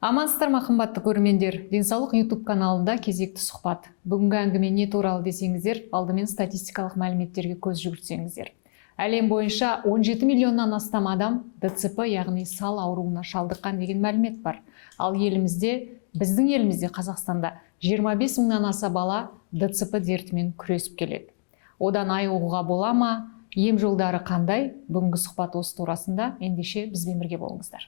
Амансыздар ма қымбатты көрермендер, денсаулық YouTube каналында кезекті сұхбат. Бүгінгі әңгіме не туралы десеңіздер, алдымен статистикалық мәліметтерге көз жүгіртсеңіздер. Әлем бойынша 17 миллионнан астам адам ДЦП, яғни сал ауруына шалдыққан деген мәлімет бар. Ал біздің елімізде Қазақстанда 25 мыңнан аса бала ДЦП дертімен күресіп келеді. Одан айығуға бола ма? Ем жолдары қандай? Бүгінгі сұхбат осы турасында. Ендеше бізбен бірге болыңыздар.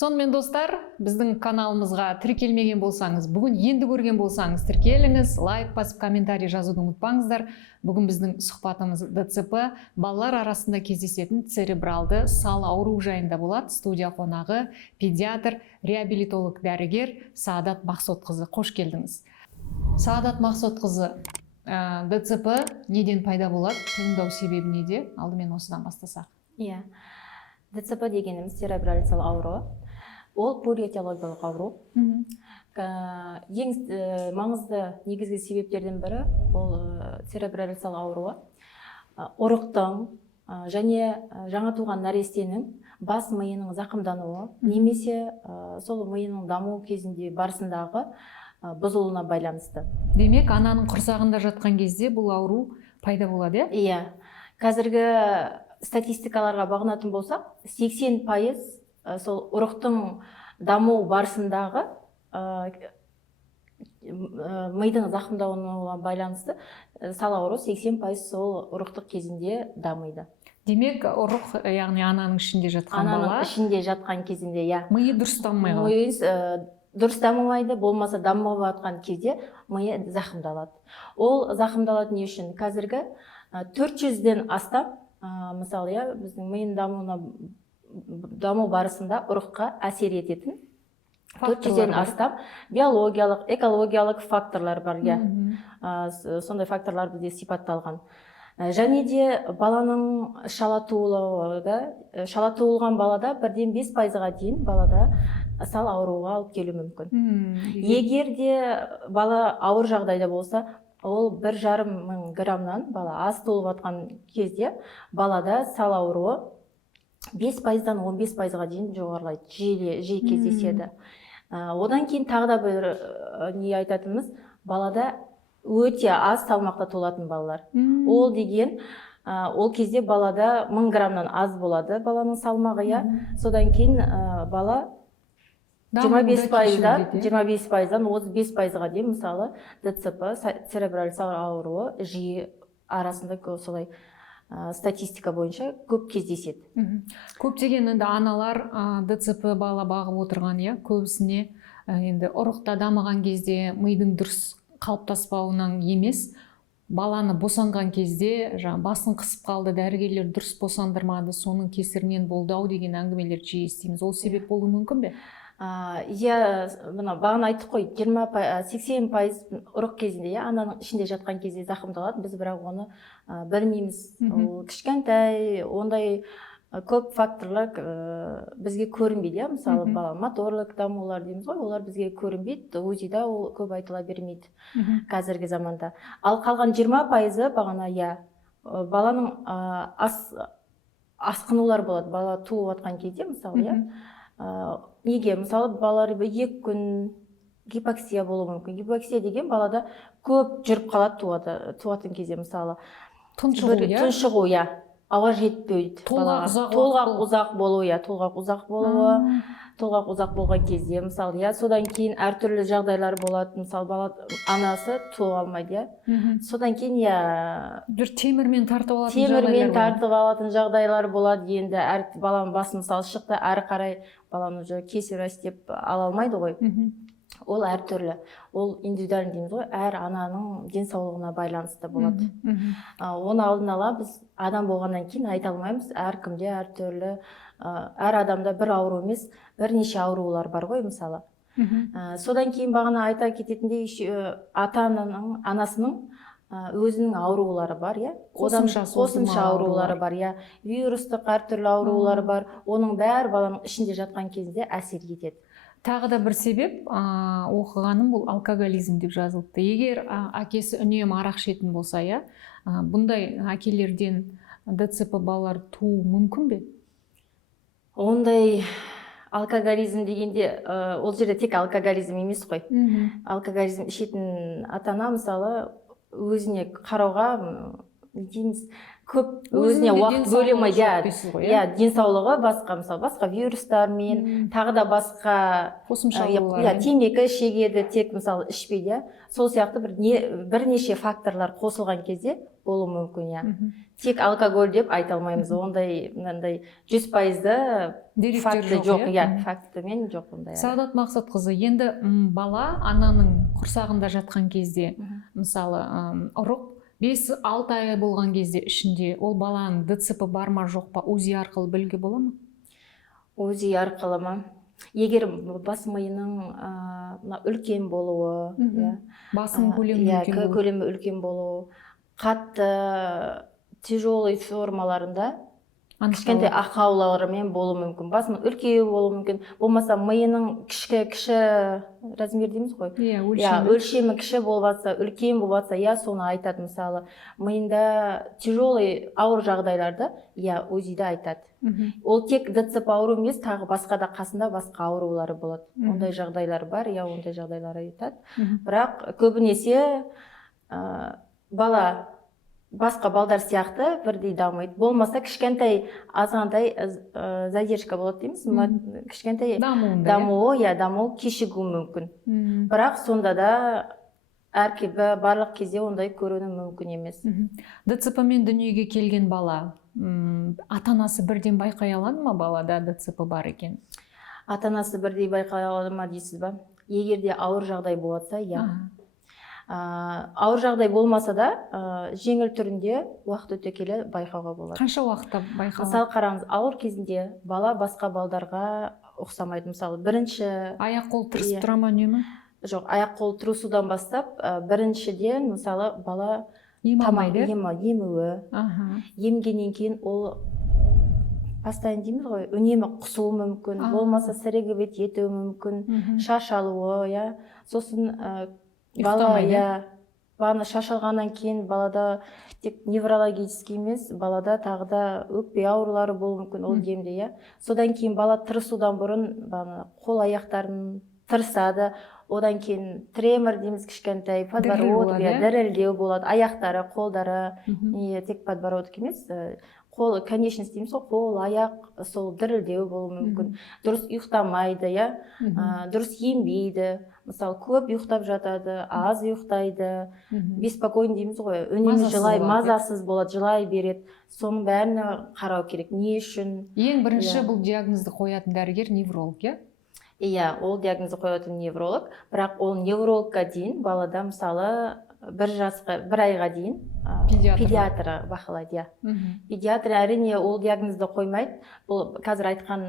Сонымен достар, біздің каналымызға тіркелмеген болсаңыз, бүгін енді көрген болсаңыз, тіркеліңіз, лайк басып, комментарий жазуды ұмытпаңыздар. Бүгін біздің сұхбатымыз ДЦП, балалар арасында кездесетін церебралды сал ауру жайында болады. Студия қонағы, педиатр, реабилитолог дәрігер Саадат Мақсотқызы. Қош келдіңіз. Саадат Мақсотқызы, ДЦП неден пайда болады? Туындау себебі неде? Алдымен осыдан бастасақ. Иә. ДЦП дегеніміз церебральды сал ауруы. Ол полиэтиологиялық ауру. Ең маңызды негізгі себептерден бірі ол церебральды сал ауруы. Ұрықтың және жаңа туған нәрестенің бас миының зақымдануы немесе сол миының даму кезінде барысындағы бұзылуына байланысты. Демек, ананың құрсағында жатқан кезде бұл ауру пайда болады, иә? Иә. Қазіргі статистикаларға бағынатын болсақ, 80% сол ұрықтың даму барысындағы мидың зақымдауына байланысты сал ауруы 80% сол ұрықтық кезінде дамиды. Демек, ұрық, яғни ананың ішінде жатқан бала. Ананың ішінде жатқан кезінде, иә. Миы дұрыс дамымай қалады. Дұрыс дамымайды, болмаса дамып жатқан кезде миы зақымдалады. Ол зақымдалады не үшін? Қазіргі 400-ден астам, мысалы, біздің миының даму барысында ұрыққа әсер ететін 400-ден астам биологиялық, экологиялық факторлар бар, сондай факторлар бізде сипатталған. Және де баланың шала туылған балада 1-5%-ға дейін балада сал ауруға алып келуі мүмкін. Егер де бала ауыр жағдайда болса, ол 1,5 мың граммнан бала аз толып жатқан кезде балада сал ауруы 5%-дан 15%-ға дейін жоғарылайды, жиі кездеседі. Одан кейін тағы да бір не айтатынымыз, балада өте аз салмақта толатын балалар. Ол деген, ол кезде балада 1000 граммнан аз болады баланың салмағы. Содан кейін бала 25%-дан 35%-ға дейін, мысалы, ДЦП, церебральды сал ауруы жиі арасында солай статистика бойынша көп кездеседі. Көптеген аналар ДЦП бала бағып отырған, көбісіне енді ұрықта дамыған кезде мидың дұрыс қалыптаспауынан емес, баланы босанған кезде басын қысып қалды, дәрігерлер дұрыс босандырмады, соның кесірінен болды ау деген әңгімелер жиі естиміз. Ол себеп болуы мүмкін бе? Бағана айттық қой, 80% ұрық кезінде, ананың ішінде жатқан кезде зақымдалады, біз бірақ оны білмейміз. Кішкентай, ондай көп факторлар бізге көрінбейді, мысалы, моторлық дамулар дейміз ғой, олар бізге көрінбейді, УЗИда ол көп айтыла бермейді қазіргі заманда. Ал қалған 20% бағана, баланың асқынулар болады, бала туып жатқан кезде, мысалы, неге? Мысалы, балалар 2 күн гипоксия болуы мүмкін. Гипоксия деген балада көп жүріп қалады туатын кезде, мысалы. Тұншығу, ауа жетпейді. Толғақ ұзақ болған кезде, мысалы, содан кейін әртүрлі жағдайлар болады, мысалы, бала анасы туа алмайды, содан кейін бір темірмен тартып алатын жағдайлар болады. Енді баланың басы, мысалы, шықты, әрі қарай баланы кесарево істеп ала алмайды ғой. Ол әртүрлі, ол индивидуальный дейміз ғой, әр ананың денсаулығына байланысты болады. Оны алдын ала біз адам болғаннан кейін айта алмаймыз, әркімде әртүрлі, әр адамда бір ауру емес, бірнеше аурулар бар ғой, мысалы. Содан кейін бағана айта кететіндей, анасының өзінің аурулары бар, қосымша аурулары бар, вирустық әртүрлі аурулары бар, оның бәрі баланың ішінде жатқан кезде әсер етеді. Тағы да бір себеп, оқығаным бұл алкоголизм деп жазылыпты. Егер әкесі үнемі арақ ішетін болса, бұндай әкелерден ДЦП балалар туу мүмкін бе? Ондай алкоголизм дегенде ол жерде тек алкоголизм емес қой. Алкоголизм ішетін ата-ана мысалы өзіне қарауға не дейміз, көп өзіне уақыт бөле алмайды. Денсаулығы басқа, мысалы басқа вирустармен, тағы да басқа қосымшалар, темекі шегеді, тек мысалы ішпейді. Сол сияқты бірнеше факторлар қосылған кезде болуы мүмкін. Тек алкоголь деп айта алмаймыз. Ондай 100% факты жоқ. Фактімен жоқ ондай. Сағдат Мақсатқызы, енді бала ананың құрсағында жатқан кезде, мысалы ұрық 5-6 ай болған кезде ішінде ол баланың ДЦП бар ма жоқ па, УЗИ арқылы білуге бола ма? УЗИ арқылы ма? Егер бас миының үлкен болуы, басының көлемі үлкен болуы, қатты тяжелый формаларында кішкентай ақауларымен болуы мүмкін. Басының үлкею болуы мүмкін. Болмаса миының кіші размер дейміз ғой. Өлшемі кіші болбаса, үлкен болбаса, соны айтады. Мысалы, миында тяжелый ауыр жағдайларда УЗИ-де айтады. Ол тек ДЦП ауру емес, тағы басқа да қасында басқа аурулары болады. Ондай жағдайлар бар, ондай жағдайлар айтады. Бірақ көбінесе бала басқа балдар сияқты бірдей дамайды. Болмаса кішкентай азғандай задержка болады дейміз. Кішкентай дамуы кешігуі мүмкін. Бірақ сонда да барлық кезде ондай көруі мүмкін емес. ДЦП-мен дүниеге келген бала ата-анасы бірден байқай алады ма балада ДЦП бар екен? Ата-анасы бірдей байқай алады ма дейсіз ба? Егерде ауыр жағдай болса, ауыр жағдай болмаса да жеңіл түрінде уақыт өте келе байқауға болады. Қанша уақытта байқалады? Мысалы қараңыз, ауыр кезінде бала басқа балдарға ұқсамайды. Мысалы бірінші аяқ қол тырысып тұра ма үнемі? Жоқ, аяқ қол тырысудан бастап біріншіден мысалы бала емуі, емгеннен кейін ол постоянно дейміз ғой, үнемі құсуы мүмкін, болмаса сірігіп етуі мүмкін, шашалуы, сосын бала шашалғаннан кейін балада тек неврологический емес, балада тағы да өкпе аурулары болуы мүмкін ол демде. Содан кейін бала тырысудан бұрын қол аяқтарын тырысады, одан кейін тремор дейміз, кішкентай подбородок, дірілдеу болады, аяқтары, қолдары, тек подбородок емес, қол, конечность дейміз ғой, қол, аяқ, сол дірілдеу болуы мүмкін. Дұрыс ұйықтамайды, дұрыс ембейді. Мысалы, көп ұйықтап жатады, аз ұйықтайды, беспокойный дейміз ғой, үнемі жылай, мазасыз болады, жылай береді. Соның бәріне қарау керек. Не үшін? Ең бірінші бұл диагнозды қоятын дәрігер невролог, ол диагнозды қоятын невролог, бірақ ол неврологқа дейін балада мысалы 1 айға дейін педиатр бақылайды. Педиатр әрине ол диагнозды қоймайды. Бұл қазір айтқан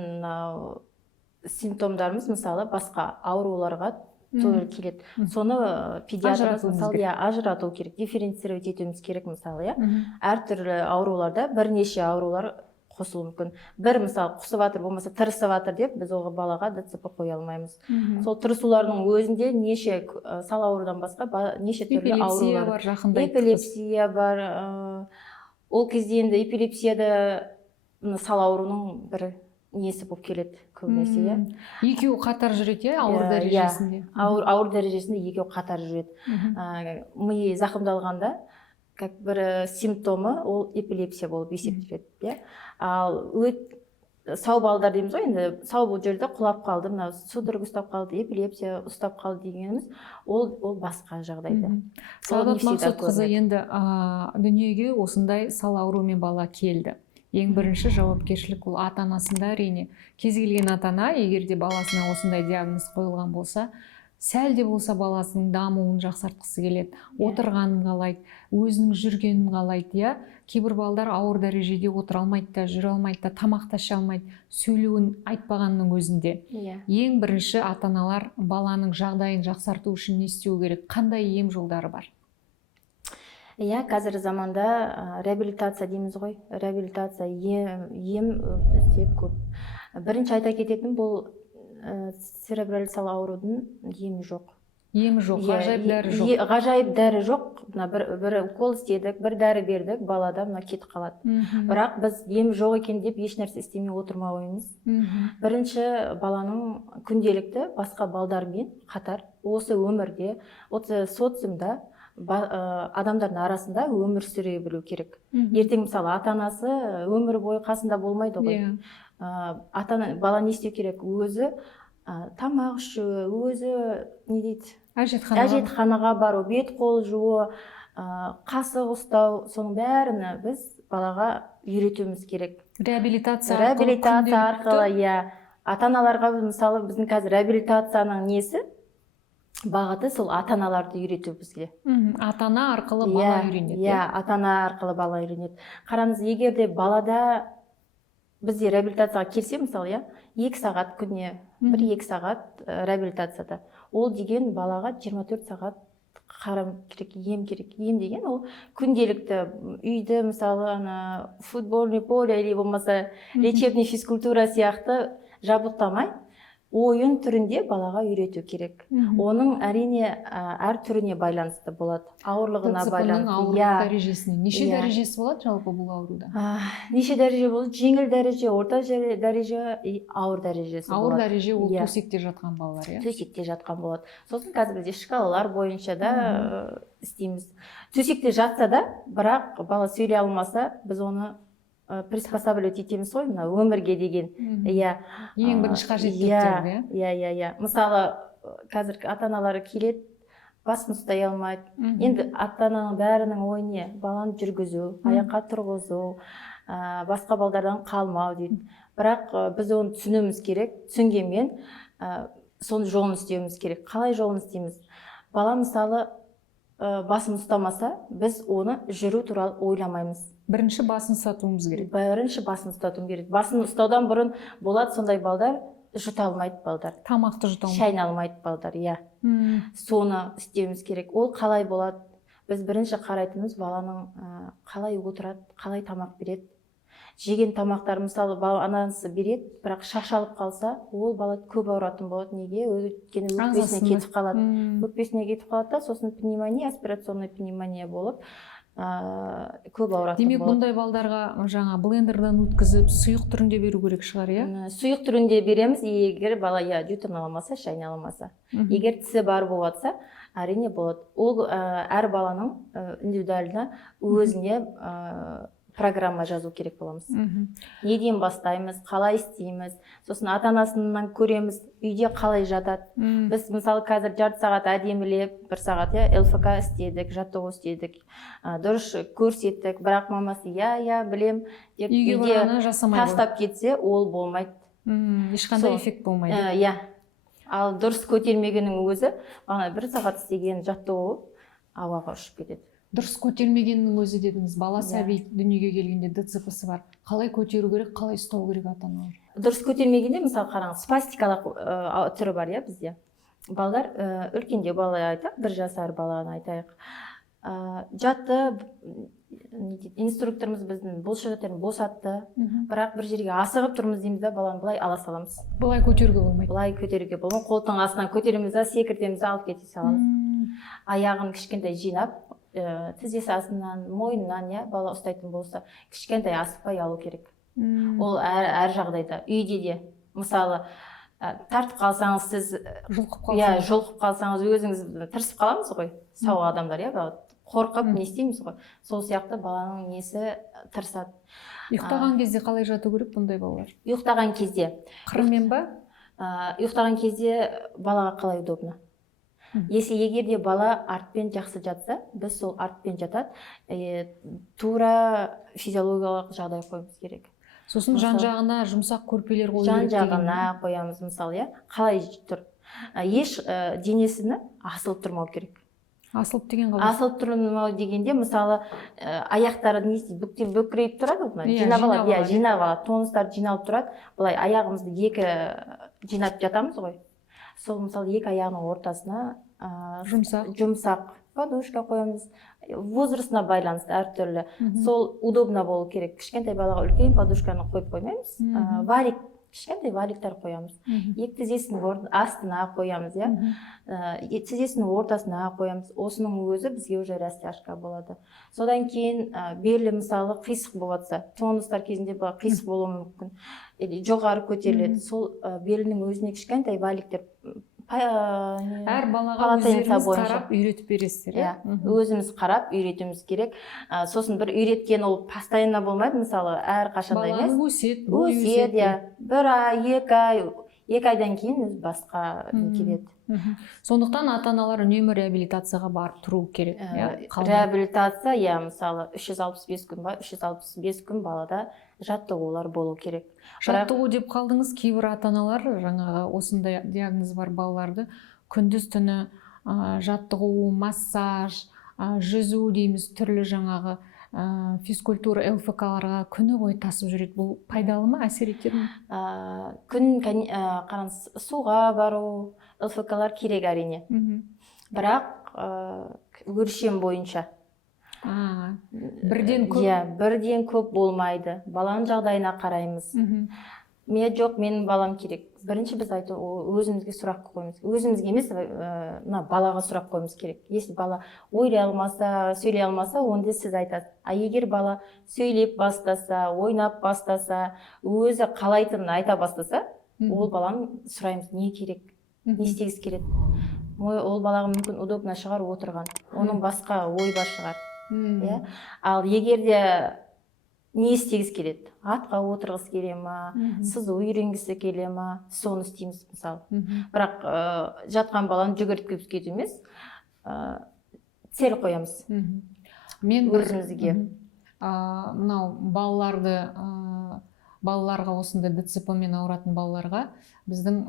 симптомдарымыз мысалы басқа ауруларға келеді. Соны педиатрымыз мысалы ажырату керек, дифференцировать етуіміз керек мысалы. Әртүрлі ауруларда бірнеше аурулар қосылуы мүмкін. Бір мысалы құсып жатыр, болмаса тырысып жатыр деп біз оғы балаға ДЦП қоя алмаймыз. Сол тырысулардың өзінде неше сал аурудан басқа неше түрлі аурулар бар, эпилепсия бар. Ол кезде енді эпилепсияда сал ауруының бір несі болып келеді көбінесе. Екеуі қатар жүреді, ауыр дәрежесінде. Ауыр дәрежесінде екеуі қатар жүреді. Ми зақымдалғанда как бір симптомы ол эпилепсия болып есептеледі. Ал сау балдар дейміз ғой, енді сау бұл жерде құлап қалды, судорога ұстап қалды, эпилепсия ұстап қалды дегеніміз, ол басқа жағдайда. Сағдат Мақсатқызы, енді дүниеге осындай сал аурумен бала келді. Ең бірінші жауапкершілік ол ата-анасында әрине. Кез келген ата-ана, егерде баласына осындай диагноз қойылған болса, сәл де болса баласының дамуын жақсартқысы келеді, отырғанын қалайды, өзінің жүргенін қалайды. Кейбір балдар ауыр дәрежеде отыра алмайды да, жүре алмайды да, тамақ та іше алмайды, сөйлеуін айтпағанның өзінде. Ең бірінші ата-аналар баланың жағдайын жақсарту үшін не істеу керек? Қандай ем жолдары бар? Қазір заманда реабилитация дейміз ғой. Реабилитация, ем бізде көп. Бірінші айта кететін бұл церебралды сал аурудың емі жоқ. Емі жоқ, ғажайып дәрі жоқ. Ғажайып дәрі жоқ. Мына бір укол істедік, бір дәрі бердік, балада мына кетіп қалады. Бірақ біз ем жоқ екен деп еш нәрсе істемей отырмауымыз. Бірінші баланың күнделікті басқа балдармен қатар осы өмірде, осы социумда адамдардың арасында өмір сүре білу керек. Ертең мысалы ата-анасы өмір бойы қасында болмайды ғой. Бала не істеу керек? Өзі тамақ ішу, өзі не дейді? Әжетханаға бару, бет қол жуу, қасық ұстау, соның бәрін біз балаға үйретуіміз керек. Реабилитация арқылы, ата-аналарға мысалы біздің қазір реабилитацияның несі? Бағыты сол ата-аналарды үйрету бізге. Ата-ана арқылы бала үйренеді. Ата-ана арқылы бала үйренеді. Қараңыз, егер де балада бізде реабилитацияға келсе, мысалы, 2 сағат күніне, 1-2 сағат реабилитацияда. Ол деген балаға 24 сағат қарам керек, ем керек. Ем деген ол күнделікті үйді, мысалы, футбольный поле или болмаса лечебный физкультура сияқты жабдықтамай, ойын түрінде балаға үйрету керек. Оның әрине әр түріне байланысты болады. Ауырлығына байланысты. Ауырлық дәрежесіне. Неше дәрежесі болады жалпы бұл ауруда? Неше дәреже болады? Жеңіл дәреже, орта дәреже, ауыр дәрежесі болады. Ауыр дәреже ол төсекте жатқан балалар, Төсекте жатқан болады. Сосын қазір бізде шкалалар бойынша да істейміз. Төсекте жатса да, бірақ бала сөйлей алмаса, біз оны приспосабливать етеміз ғой, мына өмірге деген. Ең бірінші қажеттіліктер. Мысалы, қазір ата-аналары келеді, басын ұстай алмайды. Енді ата-ананың бәрінің ойы не? Баланы жүргізу, аяққа тұрғызу, басқа балдардан қалмау дейді. Бірақ біз оны түсінуіміз керек, түсінгенмен соны жолын істеуіміз керек. Қалай жолын істейміз? Бала мысалы басын ұстамаса, біз оны жүру туралы ойламаймыз. Бірінші басын ұстатуымыз керек. Басын ұстаудан бұрын болады сондай балдар, жұта алмайды балдар. Тамақты жұта алмайды. Шайна алмайды балдар, Соны істеуіміз керек. Ол қалай болады? Біз бірінші қарайтынымыз баланың қалай отырады, қалай тамақ береді. Жеген тамақтар, мысалы, анасы береді, бірақ шашалып қалса, ол бала көп ауыратын болады. Неге? Өйткені өкпесіне кетіп қалады. Өкпесіне кетіп қалады да, сосын пневмония, аспирационный пневмония болып, көп ауыратын болады. Демек, бұндай балдарға жаңа блендерден өткізіп, сұйық түрінде беру керек шығар, Сұйық түрінде береміз, егер бала жуталамаса, шайналамаса. Егер тісі бар болатса, әрине болады. Ол әр баланың индивидуально өзіне программа жазу керек боламыз. Неден бастаймыз, қалай істейміз, сосын ата-анасынан көреміз, үйде қалай жатады. Біз мысалы қазір жарты сағат әдемілеп, 1 сағат ЛФК істедік, жаттығу істедік, дұрыс көрсеттік, бірақ мамасы білем деп үйде тастап кетсе, ол болмайды. Ешқандай эффект болмайды. Ал дұрыс көтермегеннің өзі, 1 сағат істеген жаттығу ауаға ұшып кетеді. Дұрыс көтермегеннің өзі дедіңіз, бала сәби дүниеге келгенде ДЦП-сы бар. Қалай көтеру керек, қалай ұстау керек ата-аналар? Дұрыс көтермегенде, мысалы, қараңыз, спастикалық түрі бар, бізде. Балдар, үлкенде бала айтайық, 1 жасар баланы айтайық. Жатты, инструкторымыз біздің бұлшықеттерін босатты, бірақ бір жерге асығып тұрмыз дейміз да, баланы былай ала саламыз. Былай көтеруге болмайды. Былай көтеруге болмайды. Қолтың астынан көтереміз да, секіртеміз, алып кете саламыз. Аяғын кішкентай жинап, тізесі астынан, мойнынан, бала ұстайтын болса, кішкентай асықпай алу керек. Ол әр жағдайда, үйде де, мысалы, тартып қалсаңыз, сіз жұлқып қалсаңыз, өзіңіз тырысып қаламыз ғой, сау адамдар, қорқып не істейміз ғой. Сол сияқты баланың несі тырысады. Ұйықтаған кезде қалай жату керек бұндай балалар? Ұйықтаған кезде. Қырымен ба? Ұйықтаған кезде балаға қалай удобно. Егер де бала артпен жақсы жатса, біз сол артпен жатады, тура физиологиялық жағдай қойымыз керек. Сосын жан-жағына жұмсақ көрпелер қою керек деген. Жан-жағына қоямыз, мысалы, қалай тұр. Еш денесіні асылып тұрмау керек. Асылып деген қалай? Асылып тұрмау дегенде, мысалы, аяқтары бүкірейіп тұрады, жинап алады, тонустар жиналып тұрады, былай аяғымызды 2 жинап жатамыз ғой. Сол, мысалы, 2 аяғының ортасына жұмсақ подушка қоямыз. Возрастына байланысты әртүрлі. Сол удобно болу керек. Кішкентай балаға үлкен подушканы қойып қоймаймыз. Валик кішкентай валиктер қоямыз. Екі тізесінің астына қоямыз, тізесінің ортасына қоямыз. Осының өзі бізге уже растяжка болады. Содан кейін белі мысалы қисық болатса, тонустар кезінде қисық болуы мүмкін, жоғары көтеріледі. Сол белінің өзіне кішкентай валиктер әр балаға өздеріңіз қарап үйретіп бересіздер. Өзіміз қарап үйретуіміз керек. Сосын бір үйреткен ол постоянно болмайды, мысалы әр қашанда емес. Баланы өседі, бір ай, екі айдан кейін өз басқа келеді. Сондықтан ата-аналар үнемі реабилитацияға барып тұру керек. Реабилитация, мысалы 365 күн ба, 365 күн балада жаттығулар болу керек. Жаттығу деп қалдыңыз, кейбір ата-аналар жаңағы осындай диагноз бар балаларды күндіз түні жаттығу, массаж, жүзу дейміз, түрлі жаңағы физкультура, ЛФК-ларға күні бойы тасып жүреді. Бұл пайдалы ма, әсер етеді ме? Қараңыз, суға бару, ЛФК-лар керек әрине. Бірақ өлшем бойынша. Бірден көп? Бірден көп болмайды. Баланың жағдайына қараймыз. Менің балам керек. Бірінші біз өзімізге сұрақ қоймыз. Өзімізге емес, балаға сұрақ қоймыз керек. Если бала ойлай алмаса, сөйлей алмаса, онда сіз айтасыз. Егер бала сөйлеп бастаса, ойнап бастаса, өзі қалайтынын айта бастаса, ол баланы сұраймыз, не керек, не істегісі келеді. Ол балаға мүмкін удобно шығар отырған, оның басқа ой бар шығар. Ал егерде не істегісі келеді? Атқа отырғысы келе ма, сызу үйренгісі келе ма, соны істейміз мысалы. Бірақ жатқан баланы жүгірткізіп кету емес, цель қоямыз. Мен өзімізге мынау балаларға осындай ДЦП-мен ауыратын балаларға біздің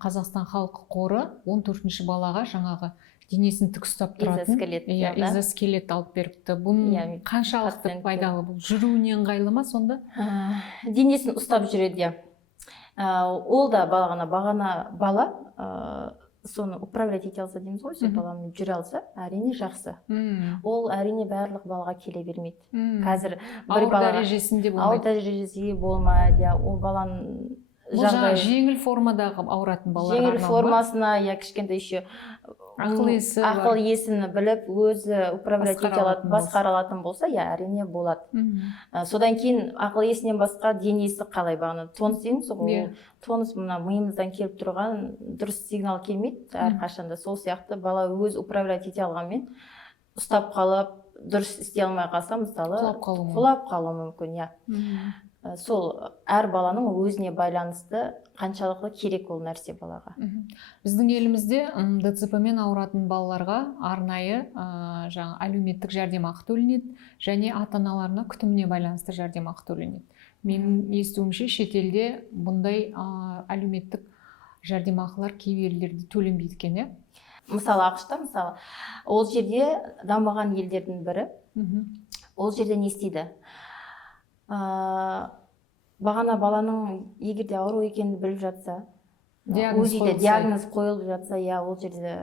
Қазақстан халқы қоры 14-ші балаға жаңағы денесін тік ұстап тұратын изоскелет алып беріпті. Бұның қаншалықты пайдалы? Бұл жүруіне ыңғайлы ма сонда? Денесін ұстап жүреді. Ол да бала соны управлять ете алса дейміз ғой, сол баламен жүре алса, әрине жақсы. Ол әрине барлық балаға келе бермейді. Қазір ауыр дәрежесінде болмайды. Ауыр дәрежесінде болмайды. Ол баланың жағдайы жеңіл формадағы ауыратын балаларға жеңіл формасына, кішкентай еще ақыл есін біліп, өзі управлять ете алатын, басқара алатын болса, әрине болады. Содан кейін ақыл есінен басқа денесі қалай бағана тонус дейміз ғой. Тонус мына миымыздан келіп тұрған дұрыс сигнал келмейді әрқашанда. Сол сияқты бала өз управлять ете алғанмен ұстап қалып, дұрыс істей алмай қалса, мысалы, құлап қалуы мүмкін. Сол әр баланың өзіне байланысты қаншалықты керек ол нәрсе балаға. Біздің елімізде ДЦП-мен ауыратын балаларға арнайы жаңа әлеуметтік жәрдемақы төленеді және ата-аналарына күтіміне байланысты жәрдемақы төленеді. Менің естуімше шетелде бұндай әлеуметтік жәрдемақылар кейбір елдерде төленбейді екен, Мысалы ақш-та, ол жерде дамыған елдердің бірі. Ол жерде не істейді? Бағана баланың егерде ауру екенін біліп жатса, диагноз қойылып жатса, ол жерде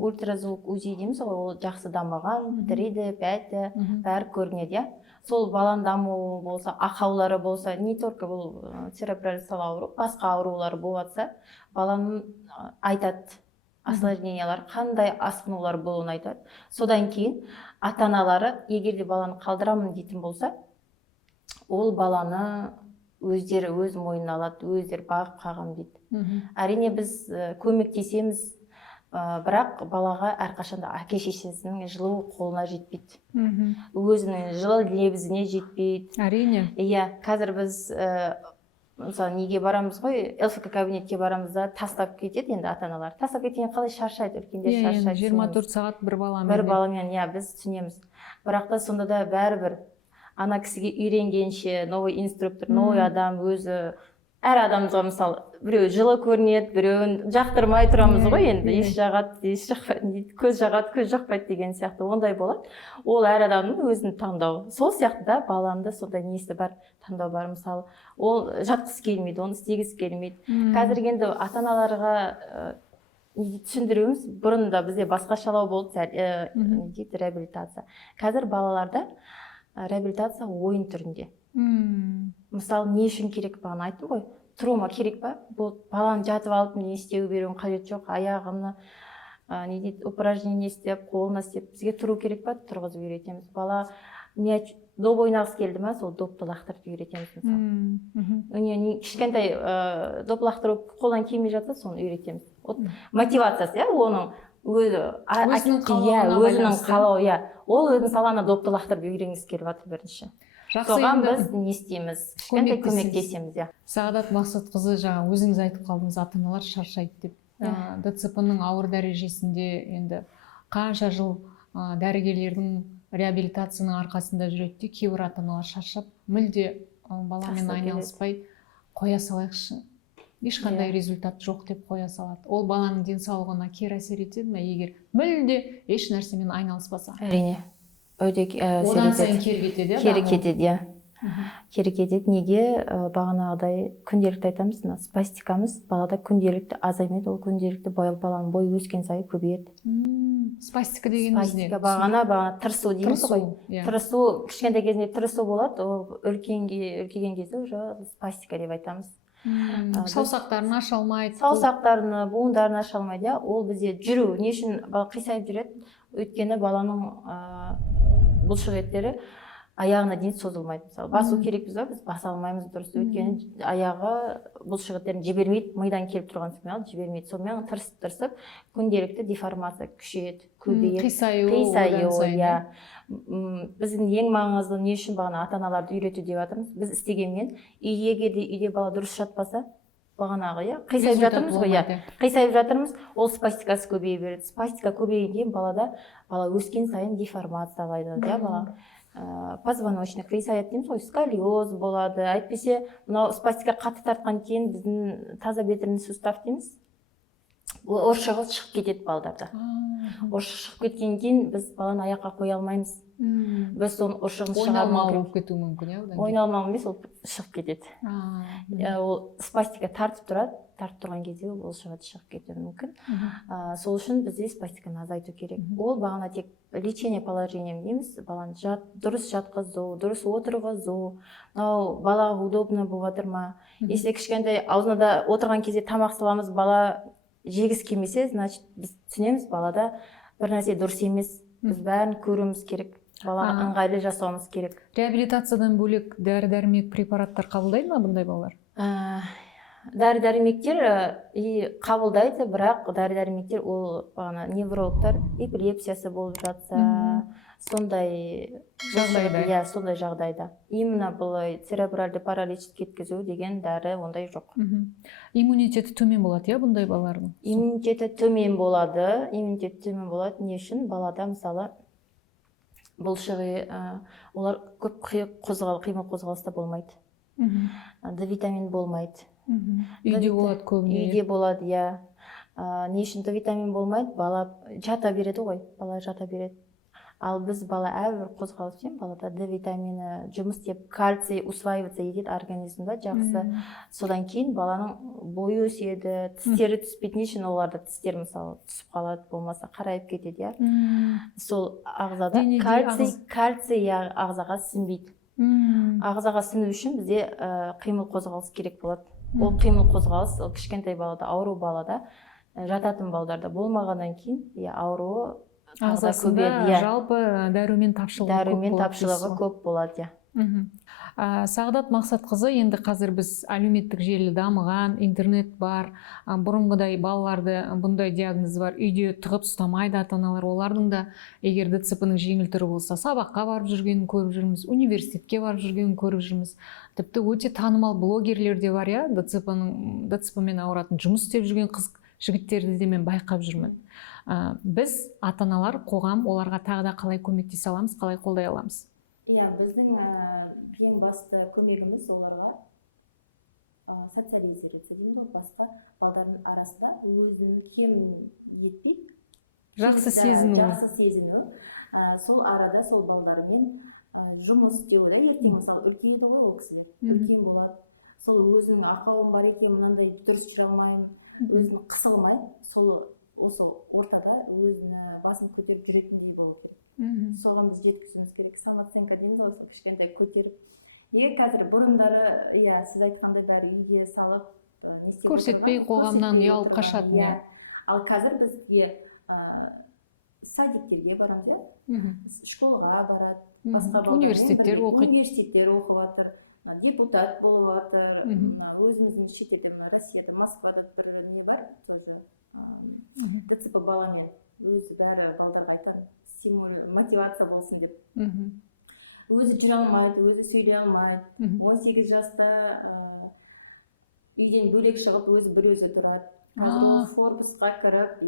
ультразвук УЗИ дейміз ғой, ол жақсы дамыған, 3D, 5D бәрі көрінеді. Сол баланың дамуы болса, ақаулары болса, не только бұл церебральный ауру, басқа аурулары болатса, баланың айтады, осложнениялар, қандай асқынулар болуын айтады. Содан кейін ата-аналары егерде баланы қалдырамын дейтін болса, ол баланы өздері өз мойнына алады, өздері бағып қағам дейді. Әрине біз көмектесеміз, бірақ балаға әрқашанда әке-шешесінің жылы қолына жетпейді. Өзінің жылы лебізіне жетпейді. Әрине. Қазір біз мысалы неге барамыз ғой, ЛФК кабинетке барамыз да тастап кетеді енді ата-аналар. Тастап кеткен қалай шаршайды, үлкендер шаршайды. 24 сағат бір баламен. Бір баламен, біз түсінеміз. Бірақ та сонда да бәрібір ана кісіге үйренгенше, новый инструктор, новый адам өзі, әр адамға мысалы, біреу жылы көрінеді, біреуін жақтырмай тұрамыз ғой енді, еш жағады, еш жақпайды, көз жағады, көз жақпайды деген сияқты, ондай болады. Ол әр адамның өзінің таңдауы. Сол сияқты да баланда сондай несі бар, таңдау бар, мысалы, ол жатқысы келмейді, оны істегісі келмейді. Қазір енді ата-аналарға түсіндіруіміз, бұрында бізде басқашалау болды, реабилитация. Қазір балаларда реабилитация ойын түрінде. Мысалы, не үшін керек бағана айттым ғой, тұруыма керек па? Бұл баланы жатып алып не істеу берудің қажеті жоқ. Аяғыны не дейді, упражнение істеп, қолына істеп, бізге тұру керек па? Тұрғызып үйретеміз. Бала доп ойнағысы келді ма, сол допты лақтырып үйретеміз мысалы. Кішкентай доп лақтырып қолдан келмей жатса, соны үйретеміз. Мотивациясы, оның өзінің қалауы, ол өзінің салана допты лақтырып үйренгісі келіп жатыр бірінші. Соған біз не істейміз, кішкентай көмектесеміз. Сағадат Мақсатқызы, жаңа өзіңіз айтып қалдыңыз, ата-аналар шаршайды деп. ДЦП-ның ауыр дәрежесінде енді қанша жыл дәрігерлердің реабилитацияның арқасында жүреді де, кейбір ата-аналар шаршап, мүлде баламен айналыспай қоя салайықшы, ешқандай результат жоқ деп қоя салады. Ол баланың денсаулығына кері әсер етеді ме, егер мүлде еш нәрсемен айналыспаса? Әрине. Одан сайын кері кетеді. Кері кетеді. Неге? Бағанағыдай күнделікті айтамыз, спастикамыз балада күнделікті азаймайды, ол күнделікті баланың бойы өскен сайын көбейеді. Спастика дегеніміз не? Спастика бағана тырысу дейміз ғой. Тырысу, кішкентай кезінде тырысу болады, ол үлкейген кезде уже спастика деп айтамыз. Саусақтарын аша алмайды. Саусақтарын, буындарын аша алмайды. Ол бізде жүру, не үшін бала қисайып жүреді? Өйткені баланың бұлшық еттері аяғына дейін созылмайды. Мысалы, басу керекпіз ба, біз баса алмаймыз дұрыс. Өйткені аяғы бұлшық еттерін жібермейді, мидан келіп тұрған сигнал жібермейді. Сонымен тырысып, күнделікті деформация күшейеді, көбейеді. Қисаю, иә. Біздің ең маңызды не үшін бағана ата-аналарды үйрету деп жатырмыз. Біз істегенмен үйде бала дұрыс жатпаса, бағанағы қисайып жатырмыз ғой, қисайып жатырмыз, ол спастикасы көбейе береді. Спастика көбейген балада бала өскен сайын деформациялайды, бала позвоночник қисаяды дейміз ғой, сколиоз болады. Әйтпесе, мынау спастика қатты тартқан кейін біздің таза бедренный сустав дейміз, оршығы шығып кетеді балдарда. Оршығы шығып кеткен кейін біз баланы аяққа қоя алмаймыз. Біз соны ұршығын ойналмалы болып кетуі мүмкін, ойналмалы емес, ол шығып кетеді. Ол спастика тартып тұрады, тартып тұрған кезде ол шығып кетуі мүмкін. Сол үшін бізде спастиканы азайту керек. Ол бағана тек лечение положением дейміз, баланы дұрыс жатқызу, дұрыс отырғызу, балаға удобно болып жатыр ма. Если кішкентай аузына отырған кезде тамақ саламыз, бала жегісі келмесе, значит біз түсінеміз, балада бір нәрсе дұрыс емес. Біз бәрін көруіміз керек. Балаға ыңғайлы жасауымыз керек. Реабилитациядан бөлек дәрі-дәрмек препараттар қабылдайды ма бұндай балалар? Дәрі-дәрмектер қабылдайды, бірақ дәрі-дәрмектер ол неврологтар эпилепсиясы болып жатса, сондай жағдайда. Именно бұл церебральды паралич кеткізу деген дәрі ондай жоқ. Иммунитеті төмен болады, бұндай балалардың? Иммунитеті төмен болады. Не үшін? Балада мысалы бұлшығы, олар көп қимыл қозғалыста болмайды. Д витамин болмайды. Үйде болады көбіне. Үйде болады, иә. Не үшін Д витамин болмайды? Бала жата береді ғой, бала жата береді. Ал біз бала әрбір қозғалыспен балада Д витамині жұмыс істеп, кальций усваиваться етеді организмда жақсы. Содан кейін баланың бойы өседі, тістері түспейді. Не үшін оларда тістер мысалы түсіп қалады, болмаса қарайып кетеді, иә. Сол ағзада кальций ағзаға сіңбейді. Ағзаға сіңу үшін бізде қимыл қозғалыс керек болады. Ол қимыл қозғалыс кішкентай балада, ауру балада, жататын балдарда болмағаннан кейін ауруы ағзасында жалпы дәрумен тапшылығы көп болады. Сағадат Мақсатқызы, енді қазір біз әлеуметтік желі дамыған, интернет бар, бұрынғыдай балаларды бұндай диагноз бар, үйде тығып ұстамайды ата-аналар, олардың да егер ДЦП-ның жеңіл түрі болса, сабаққа барып жүргенін көріп жүрміз, университетке барып жүргенін көріп жүрміз. Тіпті өте танымал блогерлер де бар, ДЦП-мен ауыратын жұмыс істеп жүрген қыз жігіттерді де мен байқап жүрмін. Біз ата-аналар, қоғам оларға тағы да қалай көмектесе аламыз, қалай қолдай аламыз? Біздің ең басты көмегіміз оларға социализация дейміз, басқа балдардың арасында өзін кем етпей, жақсы сезіну, сол арада сол балдармен жұмыс істеу. Ертең мысалы үлкейді ғой ол кісілер, үлкен болады, сол өзінің ақауым бар екен, мынандай дұрыс жүре алмаймын, өзін қысылмай, сол осы ортада өзіне басын көтеріп жүретіндей болу керек. Соған біз жеткізуіміз керек. Самооценка дейміз, осы кішкентай көтеріп, Қазір бұрындары сіз айтқандай бәрі үйге салып не істеп көрсетпей қоғамнан ұялып қашатын. Ал қазір бізге садиктерге барамыз, школға барады, басқа университеттер оқып жатыр, депутат болып жатыр. Өзіміздің шетелде, Россияда, Москвада бір не бар, тоже ДЦП баламен өзі бәрі балдарға айтады, мотивация болсын деп. Өзі жүре алмайды, өзі сөйлей алмайды, 18 жаста үйден бөлек шығып, өзі бір өзі тұрады. Қазір ол Форбсқа кіріп,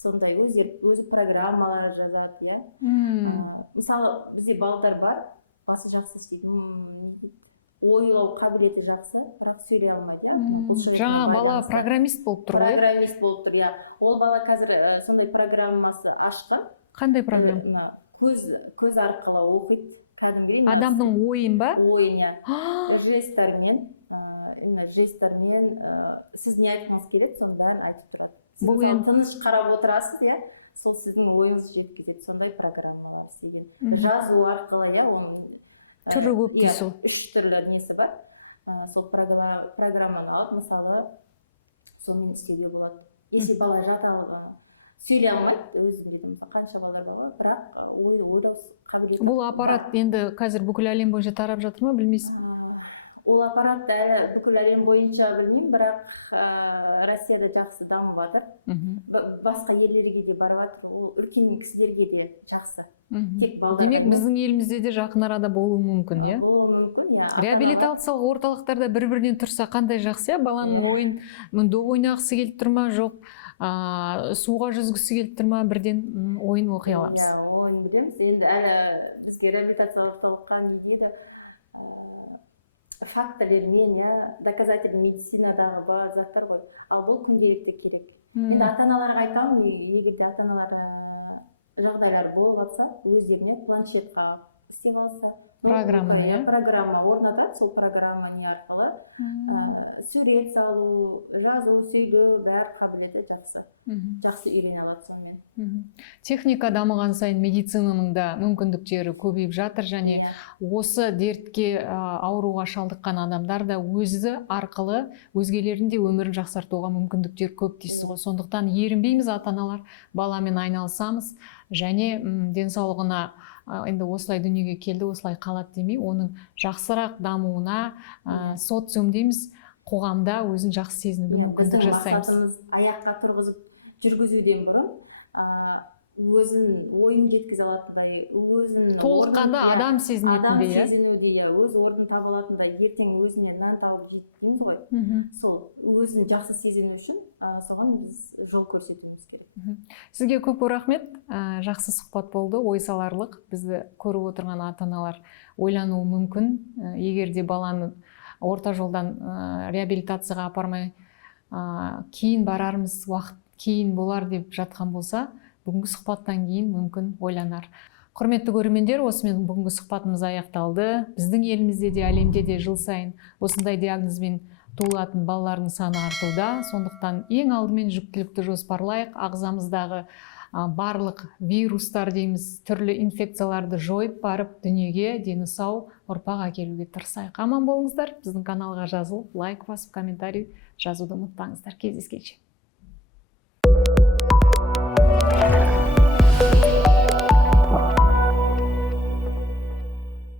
сондай өзі программалар жазады. Мысалы, бізде балдар бар, басы жақсы істейді, ойлау қабілеті жақсы, бірақ сөйлей алмайды. Жаңа бала программист болып тұр ғой? Программист болып тұр, Ол бала қазір сондай программасы ашқан. Қандай программа? Көз арқылы оқиды. Адамның ойын ба? Ойын, жестермен сіз не айтқыңыз келеді, соның бәрін айтып тұрады. Сіз тыныш қарап отырасыз, сол сіздің ойыңызды жеткізеді, сондай программалар істеген. Жазу арқылы, түрі көп дейсіз ол. 3 түрлі несі бар. Сол программаны алып, мысалы, сонымен істеуге болады. Если бала жата алып сөйлей алмайды, өзім дедім, қанша балдар бар, бірақ ойлау қабілеті. Бұл аппарат енді қазір бүкіл әлем бойынша тарап жатыр ма, білмейсіз? Ол аппарат әлі бүкіл әлем бойынша білмеймін, бірақ Россияда жақсы дамып жатыр. Басқа елдерге де барып жатыр, ол үлкен кісілерге де жақсы. Демек, біздің елімізде де жақын арада болуы мүмкін, Болуы мүмкін, Реабилитациялық орталықтарда бір-бірінен тұрса қандай жақсы, баланың ойын ойнағысы келіп тұр ма, жоқ, суға жүзгісі келіп тұр ма, бірден ойын оқи аламыз. Ойын білеміз. Енді әлі бізге реабилитациялық орталыққа не дейді, фактілермен, доказательный медицинадағы бар заттар ғой. Ал бұл күнделікті керек. Енді ата-аналарға айтамын, егерде ата-аналар жағдайлар болып жатса, өздеріне планшетқа істеп алса, программа орнатады, сол программа не арқылы сурет салу, жазу, сөйлеу, бәрі қабілеті жақсы үйрене алады сонымен. Техника дамыған сайын медицинаның да мүмкіндіктері көбейіп жатыр, және осы дертке ауруға шалдыққан адамдар да өзі арқылы өзгелердің де өмірін жақсартуға мүмкіндіктер көп дейсіз ғой. Сондықтан ерінбейміз, ата-аналар, баламен айналысамыз, және денсаулығына енді осылай дүниеге келді, осылай қалады демей, оның жақсырақ дамуына социум дейміз, қоғамда өзін жақсы сезінуге мүмкіндік жасаймыз. Біздің мақсатымыз аяққа тұрғызып жүргізуден бұрын өзін ойын жеткізе алатындай, өзін толыққанда адам сезінетіндей, өз орнын таба алатындай, ертең өзіне мән тауып жеткіземіз ғой. Сол өзін жақсы сезіну үшін соған біз жол көрсетуіміз керек. Сізге көп рахмет, жақсы сұхбат болды, ой саларлық. Бізді көріп отырған ата-аналар ойлануы мүмкін, егер де баланы орта жолдан реабилитацияға апармай кейін барармыз, уақыт кейін болар деп жатқан болса, бүгінгі сұхбаттан кейін мүмкін ойланар. Құрметті көрермендер, осымен бүгінгі сұхбатымыз аяқталды. Біздің елімізде де, әлемде де жыл сайын осындай диагнозбен туылатын балалардың саны артуда. Сондықтан ең алдымен жүктілікті жоспарлайық, ағзамыздағы барлық вирустар дейміз, түрлі инфекцияларды жойып барып дүниеге дені сау ұрпақ әкелуге тырысайық. Аман болыңыздар. Біздің каналға жазылып, лайк басып, комментарий жазуды ұмытпаңыздар. Кездескенше.